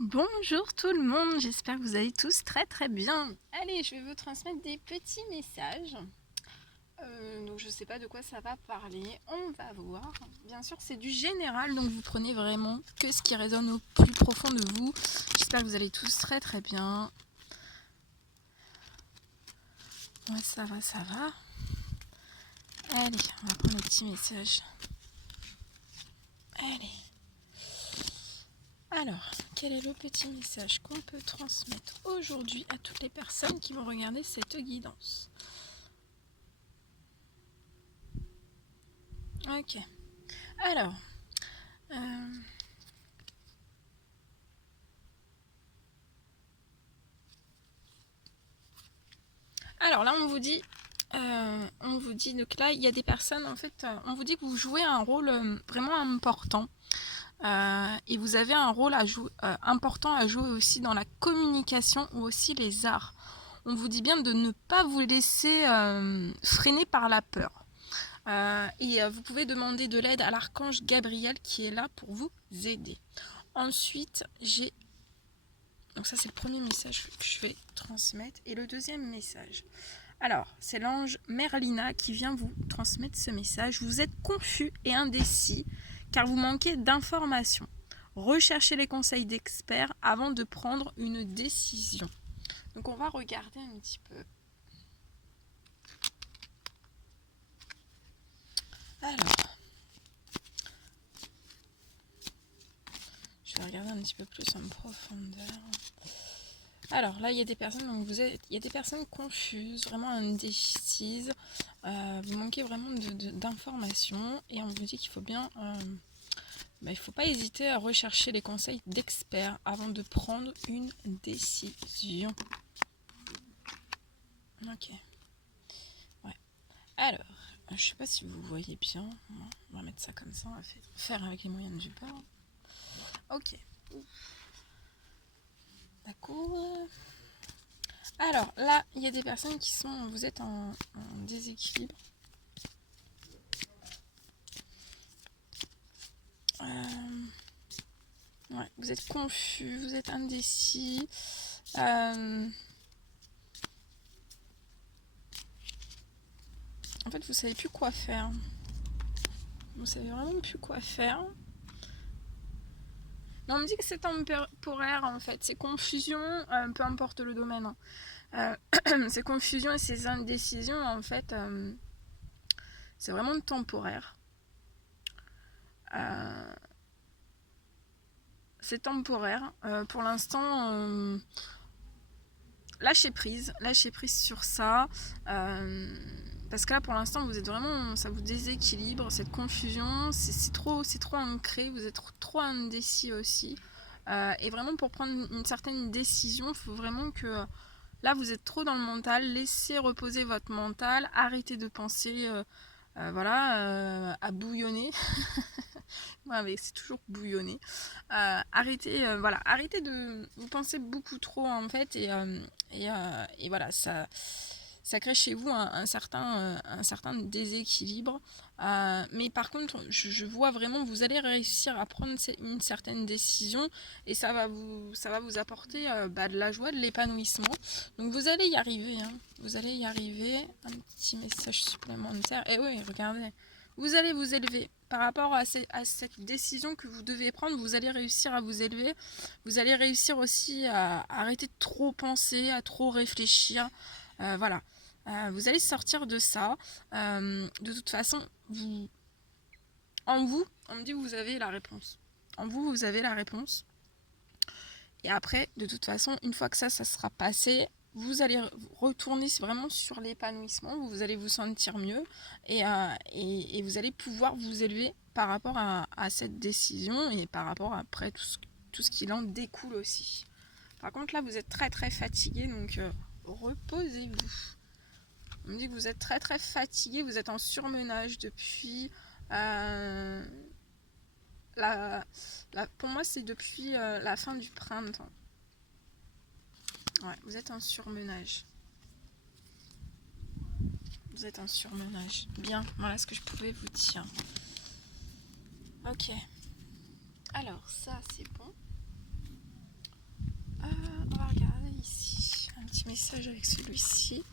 Bonjour tout le monde, j'espère que vous allez tous très bien. Allez, je vais vous transmettre des petits messages. Donc je sais pas de quoi ça va parler, on va voir. Bien sûr c'est du général, donc vous prenez vraiment que ce qui résonne au plus profond de vous. J'espère que vous allez tous très bien. Ouais, ça va. Allez, on va prendre le petit message. Allez. Alors, quel est le petit message qu'on peut transmettre aujourd'hui à toutes les personnes qui vont regarder cette guidance? Ok. Alors, là on vous dit donc là il y a des personnes en fait, on vous dit que vous jouez un rôle vraiment important et vous avez un rôle important à jouer aussi dans la communication ou aussi les arts. On vous dit bien de ne pas vous laisser freiner par la peur. Et vous pouvez demander de l'aide à l'archange Gabriel qui est là pour vous aider. Ensuite, donc ça c'est le premier message que je vais transmettre. Et le deuxième message. Alors, c'est l'ange Merlina qui vient vous transmettre ce message. Vous êtes confus et indécis car vous manquez d'informations. Recherchez les conseils d'experts avant de prendre une décision. Donc on va regarder un petit peu. Alors, je vais regarder un petit peu plus en profondeur. Alors là, il y a des personnes, il y a des personnes confuses, vraiment indécises. Vous manquez vraiment d'informations et on vous dit qu'il faut bien, il faut pas hésiter à rechercher les conseils d'experts avant de prendre une décision. Ok. Ouais. Alors, je sais pas si vous voyez bien. On va mettre ça comme ça. On va faire avec les moyens du bord. Ok. D'accord. Alors là, il y a des personnes qui sont, vous êtes en déséquilibre. Ouais, vous êtes confus, vous êtes indécis. En fait, vous savez plus quoi faire. Vous savez vraiment plus quoi faire. Mais on me dit que c'est temporaire en fait. Ces confusions, peu importe le domaine. Ces confusions et ces indécisions, en fait, c'est vraiment temporaire. C'est temporaire. Pour l'instant, lâchez prise sur ça. Parce que là, pour l'instant, vous êtes vraiment, ça vous déséquilibre, cette confusion, c'est trop ancré, vous êtes trop indécis aussi. Et vraiment, pour prendre une certaine décision, il faut vraiment que là, vous êtes trop dans le mental, laissez reposer votre mental, arrêtez de penser à bouillonner. Ouais, mais c'est toujours bouillonner. Arrêtez de vous penser beaucoup trop en fait et voilà, ça crée chez vous un certain déséquilibre. Mais par contre, je vois vraiment vous allez réussir à prendre une certaine décision et ça va vous apporter de la joie, de l'épanouissement. Donc vous allez y arriver. Hein. Vous allez y arriver. Un petit message supplémentaire. Et oui, regardez. Vous allez vous élever. Par rapport à cette décision que vous devez prendre, vous allez réussir à vous élever. Vous allez réussir aussi à arrêter de trop penser, à trop réfléchir. Voilà. Vous allez sortir de ça. De toute façon, on me dit que vous avez la réponse. En vous, vous avez la réponse. Et après, de toute façon, une fois que ça sera passé, vous allez retourner vraiment sur l'épanouissement, vous allez vous sentir mieux et vous allez pouvoir vous élever par rapport à cette décision et par rapport après tout ce qui en découle aussi. Par contre, là, vous êtes très fatigué, donc reposez-vous. On me dit que vous êtes très fatigué, vous êtes en surmenage depuis... pour moi, c'est depuis la fin du printemps. Ouais, vous êtes en surmenage. Vous êtes en surmenage. Bien, voilà ce que je pouvais vous dire. Ok. Alors, ça, c'est bon. message avec celui-ci.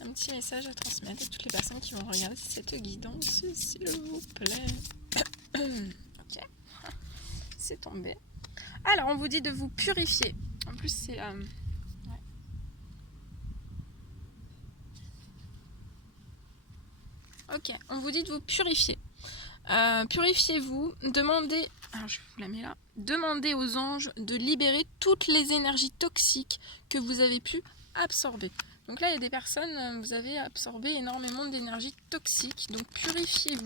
Un petit message à transmettre à toutes les personnes qui vont regarder cette guidance, s'il vous plaît. Ok, c'est tombé. Alors, on vous dit de vous purifier. En plus, c'est... ouais. Ok, on vous dit de vous purifier. Purifiez-vous, demandez... Alors, je vous la mets là. Demandez aux anges de libérer toutes les énergies toxiques que vous avez pu absorber. Donc là, il y a des personnes, vous avez absorbé énormément d'énergie toxique. Donc, purifiez-vous.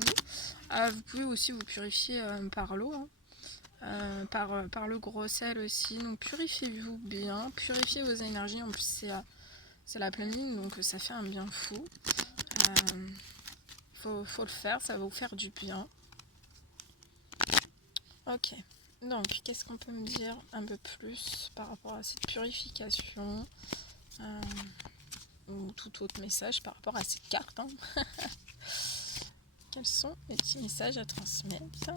Vous pouvez aussi vous purifier par l'eau, hein. Par le gros sel aussi. Donc, purifiez-vous bien. Purifiez vos énergies. En plus, c'est la pleine lune, donc ça fait un bien fou. Faut le faire, ça va vous faire du bien. Ok. Donc, qu'est-ce qu'on peut me dire un peu plus par rapport à cette purification ou tout autre message par rapport à cette carte, hein. Quels sont les petits messages à transmettre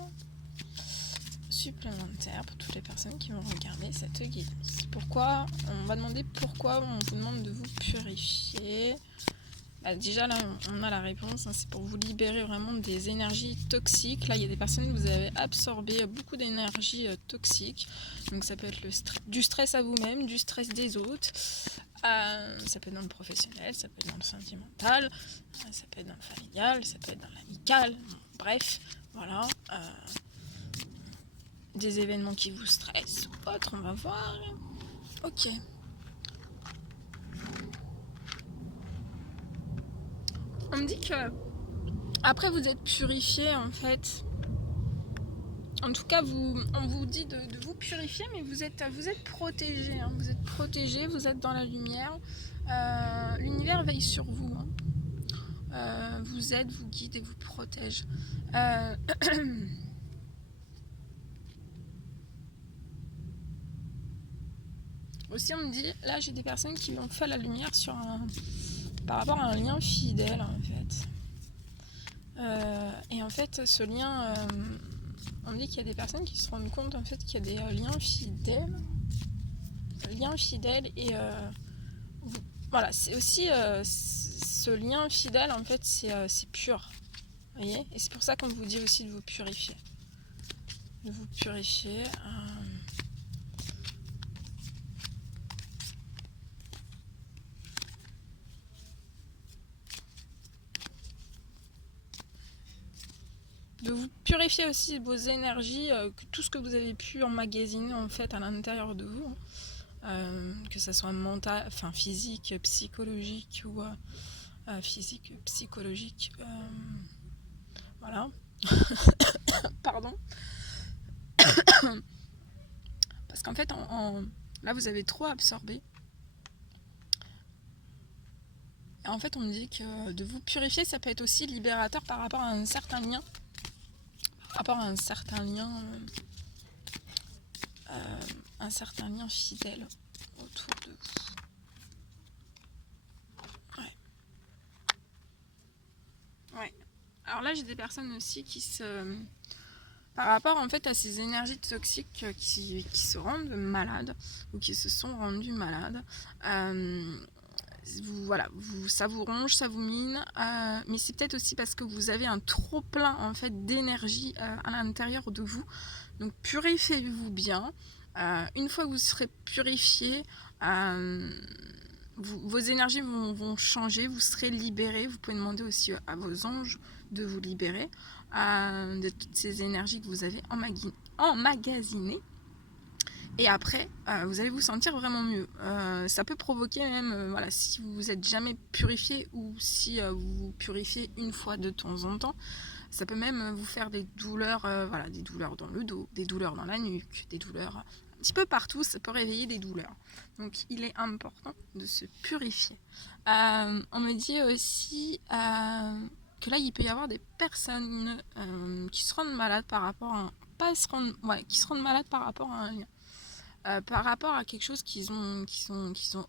supplémentaires pour toutes les personnes qui vont regarder cette guidance? Pourquoi on va demander pourquoi on vous demande de vous purifier? Déjà là on a la réponse, hein, c'est pour vous libérer vraiment des énergies toxiques. Là il y a des personnes que vous avez absorbé beaucoup d'énergie toxique, donc ça peut être du stress à vous-même, du stress des autres, ça peut être dans le professionnel, ça peut être dans le sentimental, ça peut être dans le familial, ça peut être dans l'amical, bref, voilà, des événements qui vous stressent ou autre, on va voir. Ok. On me dit que après vous êtes purifié en fait. En tout cas, on vous dit de vous purifier, mais vous êtes protégé. Hein. Vous êtes protégé, vous êtes dans la lumière. L'univers veille sur vous. Hein. Vous aide, vous guide et vous protège. Aussi, on me dit, là j'ai des personnes qui ont fait la lumière par rapport à un lien fidèle en fait. Et en fait, ce lien, on me dit qu'il y a des personnes qui se rendent compte en fait qu'il y a des liens fidèles. Et voilà, c'est aussi ce lien fidèle en fait, c'est pur. Vous voyez, et c'est pour ça qu'on vous dit aussi de vous purifier. De vous purifier. De vous purifier aussi vos énergies, tout ce que vous avez pu emmagasiner en fait à l'intérieur de vous, que ce soit mental, enfin physique, psychologique ou physique, psychologique, voilà. Pardon. Parce qu'en fait, là vous avez trop absorbé. Et en fait, on me dit que de vous purifier, ça peut être aussi libérateur par rapport à un certain lien. Un certain lien fidèle autour de vous. Ouais. Alors là, j'ai des personnes aussi par rapport en fait à ces énergies toxiques qui se rendent malades ou qui se sont rendues malades. Ça vous ronge, ça vous mine, mais c'est peut-être aussi parce que vous avez un trop plein en fait d'énergie à l'intérieur de vous. Donc purifiez-vous bien. Une fois que vous serez purifié, vos énergies vont changer, vous serez libéré. Vous pouvez demander aussi à vos anges de vous libérer de toutes ces énergies que vous avez emmagasinées. Et après, vous allez vous sentir vraiment mieux. Ça peut provoquer même, si vous vous êtes jamais purifié ou si vous vous purifiez une fois de temps en temps, ça peut même vous faire des douleurs, des douleurs dans le dos, des douleurs dans la nuque, des douleurs un petit peu partout, ça peut réveiller des douleurs. Donc il est important de se purifier. On me dit aussi que là il peut y avoir des personnes qui se rendent malades par rapport à qui se rendent malades par rapport à un lien. Par rapport à quelque chose qu'ils ont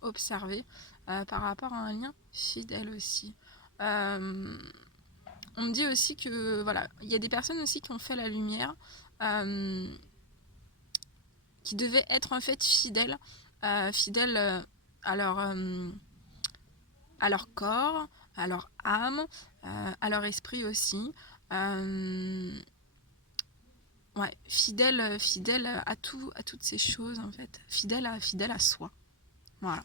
observé, par rapport à un lien fidèle aussi. On on me dit aussi que voilà, il y a des personnes aussi qui ont fait la lumière, qui devaient être en fait fidèles, fidèles à leur corps, à leur âme, à leur esprit aussi. Ouais, fidèle à tout, à toutes ces choses en fait, fidèle à soi. Voilà.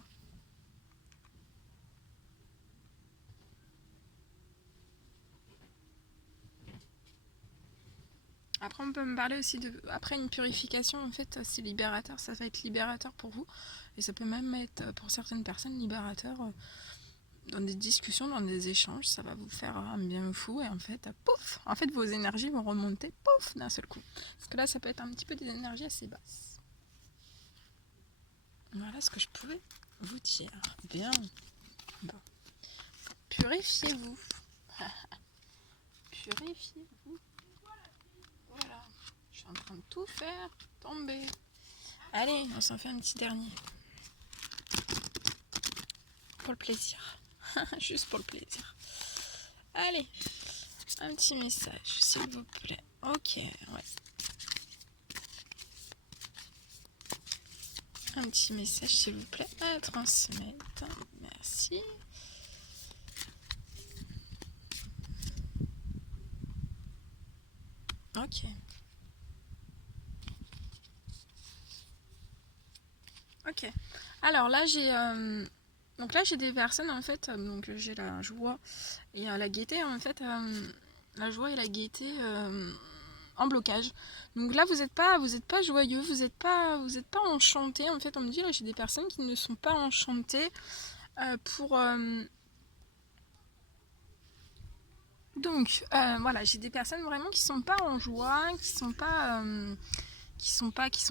Après, on peut me parler aussi de... Après, une purification, en fait, c'est libérateur. Ça va être libérateur pour vous. Et ça peut même être, pour certaines personnes, libérateur dans des discussions, dans des échanges. Ça va vous faire un bien fou. Et en fait, pouf! En fait, vos énergies vont remonter, pouf! D'un seul coup. Parce que là, ça peut être un petit peu des énergies assez basses. Voilà ce que je pouvais vous dire. Bien. Bon. Purifiez-vous. Purifiez-vous. Voilà. Je suis en train de tout faire tomber. Allez, on s'en fait un petit dernier. Pour le plaisir. Juste pour le plaisir. Allez, un petit message, s'il vous plaît. Ok, ouais. Un petit message, s'il vous plaît, à transmettre. Merci. Ok. Ok. Alors là, j'ai... Donc là, j'ai des personnes, en fait, donc j'ai la joie et la gaieté, en fait, la joie et la gaieté en blocage. Donc là, vous n'êtes pas joyeux, vous n'êtes pas enchanté. En fait, on me dit, là, j'ai des personnes qui ne sont pas enchantées pour... Donc, voilà, j'ai des personnes vraiment qui sont pas en joie, qui sont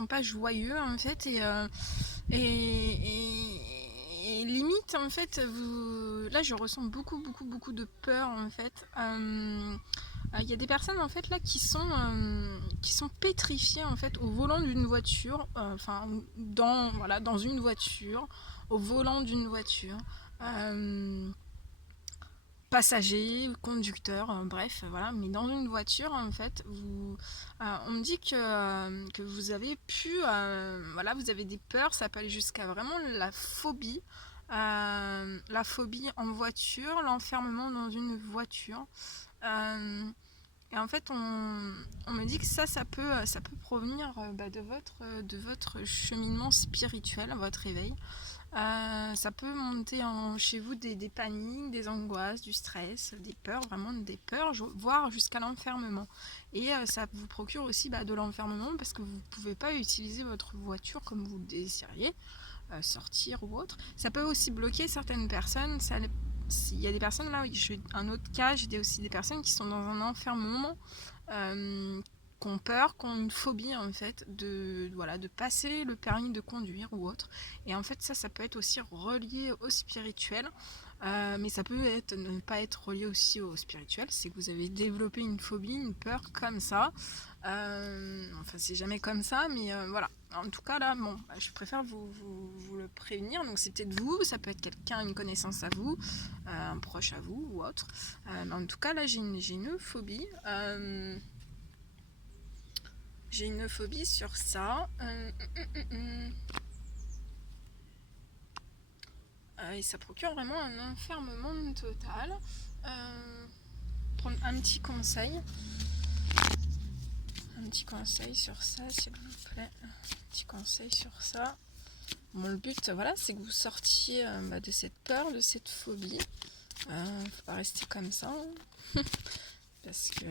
pas joyeux, en fait, et limite en fait là je ressens beaucoup de peur en fait. Y a des personnes en fait là qui sont pétrifiées en fait au volant d'une voiture, enfin dans une voiture, au volant d'une voiture, passager, conducteur, bref, voilà, mais dans une voiture, en fait, on me dit que vous avez voilà, vous avez des peurs, ça peut aller jusqu'à vraiment la phobie en voiture, l'enfermement dans une voiture. Et en fait, on me dit que ça peut provenir de votre cheminement spirituel, votre réveil. Ça peut monter chez vous des paniques, des angoisses, du stress, des peurs, vraiment des peurs, voire jusqu'à l'enfermement. Et ça vous procure aussi de l'enfermement parce que vous ne pouvez pas utiliser votre voiture comme vous le désiriez, sortir ou autre. Ça peut aussi bloquer certaines personnes. Il y a des personnes là, un autre cas, j'ai aussi des personnes qui sont dans un enfermement, qui ont peur, qui ont une phobie en fait de passer le permis de conduire ou autre. Et en fait ça peut être aussi relié au spirituel, mais ça peut ne pas être relié aussi au spirituel, c'est que vous avez développé une phobie, une peur comme ça. Enfin c'est jamais comme ça, mais voilà. En tout cas là, bon, je préfère vous le prévenir. Donc c'est peut-être vous, ça peut être quelqu'un, une connaissance à vous, un proche à vous ou autre. Mais en tout cas là j'ai une phobie. J'ai une phobie sur ça. Et ça procure vraiment un enfermement total. Prendre un petit conseil. Un petit conseil sur ça, s'il vous plaît. Un petit conseil sur ça. Bon, le but, voilà, c'est que vous sortiez de cette peur, de cette phobie. Faut pas rester comme ça. Parce que...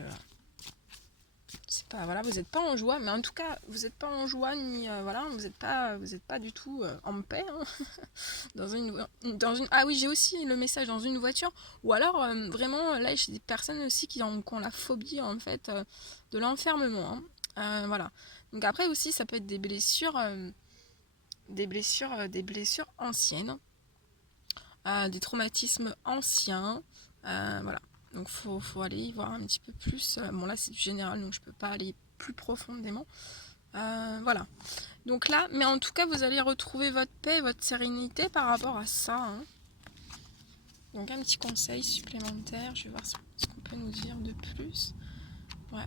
c'est pas, voilà, vous n'êtes pas en joie, mais en tout cas vous n'êtes pas en joie ni voilà, vous n'êtes pas du tout en paix, hein. dans une ah oui, j'ai aussi le message dans une voiture, ou alors vraiment là j'ai des personnes aussi qui ont la phobie en fait de l'enfermement, hein. Voilà, donc après aussi ça peut être des blessures anciennes, des traumatismes anciens, voilà. Donc faut aller y voir un petit peu plus. Bon là c'est du général, donc je peux pas aller plus profondément. Voilà. Donc là, mais en tout cas vous allez retrouver votre paix, votre sérénité par rapport à ça, hein. Donc un petit conseil supplémentaire, je vais voir ce qu'on peut pourrait nous dire de plus? Ouais.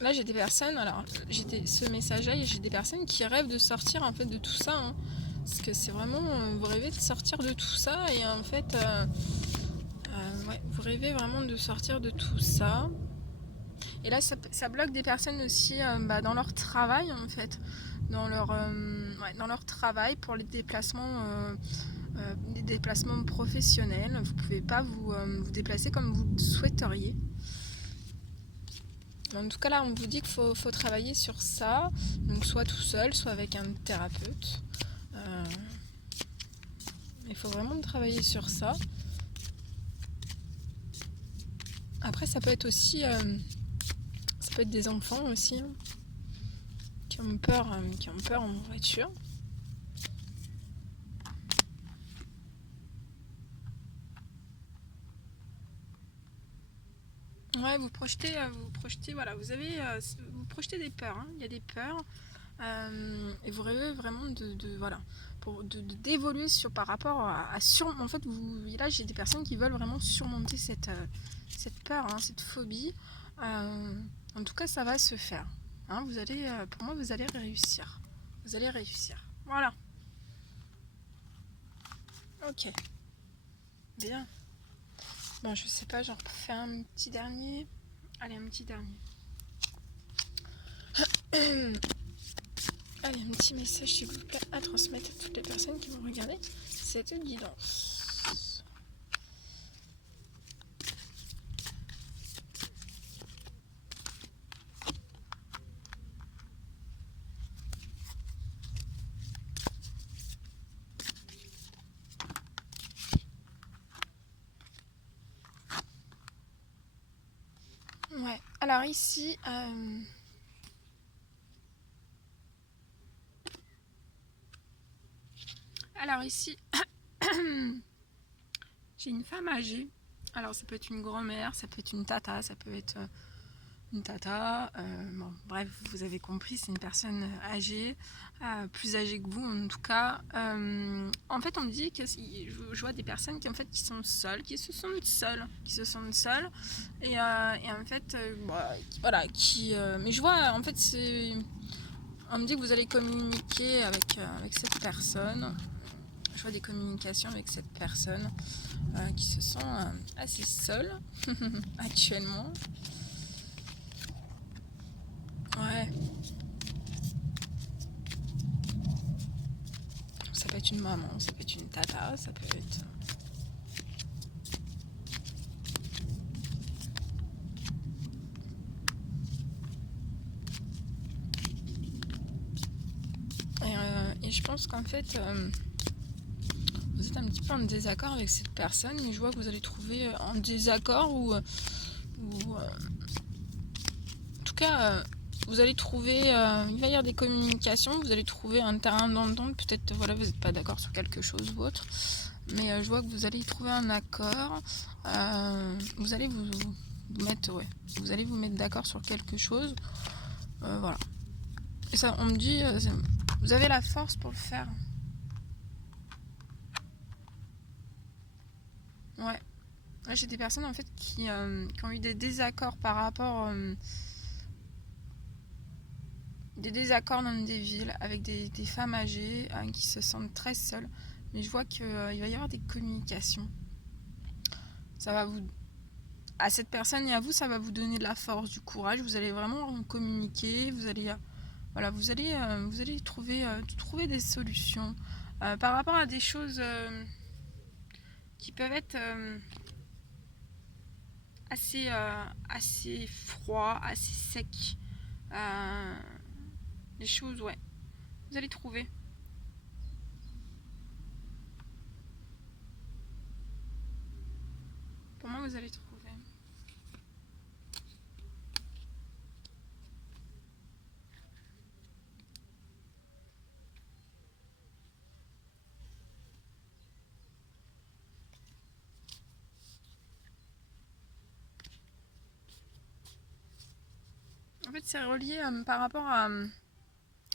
Là j'ai des personnes, alors ce message-là, j'ai des personnes qui rêvent de sortir en fait de tout ça. Hein. Parce que c'est vraiment, vous rêvez de sortir de tout ça et en fait, ouais, vous rêvez vraiment de sortir de tout ça. Et là ça bloque des personnes aussi dans leur travail en fait. Dans leur travail pour les déplacements professionnels. Vous pouvez pas vous déplacer comme vous le souhaiteriez. En tout cas là on vous dit qu'il faut travailler sur ça, donc soit tout seul, soit avec un thérapeute. Il faut vraiment travailler sur ça. Après ça peut être aussi ça peut être des enfants aussi hein, qui ont peur en voiture. Ouais, vous projetez, voilà, vous projetez des peurs, hein. Il y a des peurs, et vous rêvez vraiment d'évoluer par rapport en fait, là j'ai des personnes qui veulent vraiment surmonter cette peur, hein, cette phobie. En tout cas, ça va se faire. Hein, pour moi, vous allez réussir. Vous allez réussir. Voilà. Ok. Bien. Bon, je sais pas, j'en refais un petit dernier. Allez, un petit dernier. Allez, un petit message s'il vous plaît à transmettre à toutes les personnes qui vont regarder cette guidance. Ouais, alors ici, j'ai une femme âgée. Alors ça peut être une grand-mère, ça peut être une tata, ça peut être une tata. Bon, bref, vous avez compris, c'est une personne âgée, plus âgée que vous en tout cas. En fait, on me dit que je vois des personnes qui sont seules, qui se sentent seules, et en fait, voilà, mais je vois, en fait, on me dit que vous allez communiquer avec cette personne. Je vois des communications avec cette personne qui se sent assez seule actuellement. Ouais. Ça peut être une maman, ça peut être une tata, ça peut être... Et je pense qu'en fait, vous êtes un petit peu en désaccord avec cette personne, mais je vois que vous allez trouver un désaccord ou en tout cas, vous allez trouver, il va y avoir des communications, vous allez trouver un terrain d'entente, peut-être voilà, vous n'êtes pas d'accord sur quelque chose ou autre, mais je vois que vous allez y trouver un accord, vous allez vous mettre, vous allez vous mettre d'accord sur quelque chose, voilà. Et ça, on me dit, vous avez la force pour le faire. Ouais. Là, j'ai des personnes en fait qui ont eu des désaccords par rapport des désaccords dans des villes avec des femmes âgées qui se sentent très seules. Mais je vois qu'il va y avoir des communications. Ça va vous... À cette personne et à vous, ça va vous donner de la force, du courage. Vous allez vraiment communiquer. Vous allez, vous allez trouver des solutions par rapport à des choses qui peuvent être assez froid, assez sec. Les choses, ouais. Vous allez trouver. Pour moi, vous allez trouver. En fait, c'est relié par rapport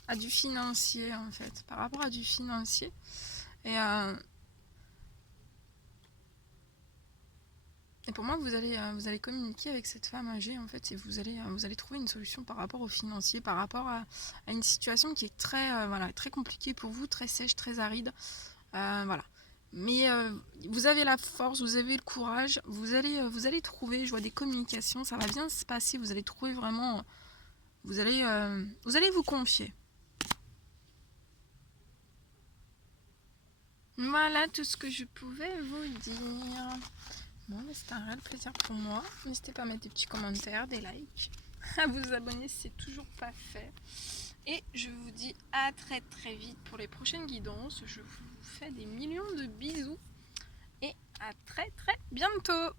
à du financier, en fait. Par rapport à du financier. Et Et pour moi, vous allez communiquer avec cette femme âgée, en fait, et vous allez trouver une solution par rapport au financier, par rapport à une situation qui est très, voilà, très compliquée pour vous, très sèche, très aride. Voilà. Mais vous avez la force, vous avez le courage, vous allez trouver, je vois des communications, ça va bien se passer, vous allez trouver vraiment, vous allez vous confier. Voilà tout ce que je pouvais vous dire. Bon, c'était un réel plaisir pour moi. N'hésitez pas à mettre des petits commentaires, des likes, à vous abonner si c'est toujours pas fait. Et je vous dis à très très vite pour les prochaines guidances. Je vous fais des millions de bisous et à très très bientôt.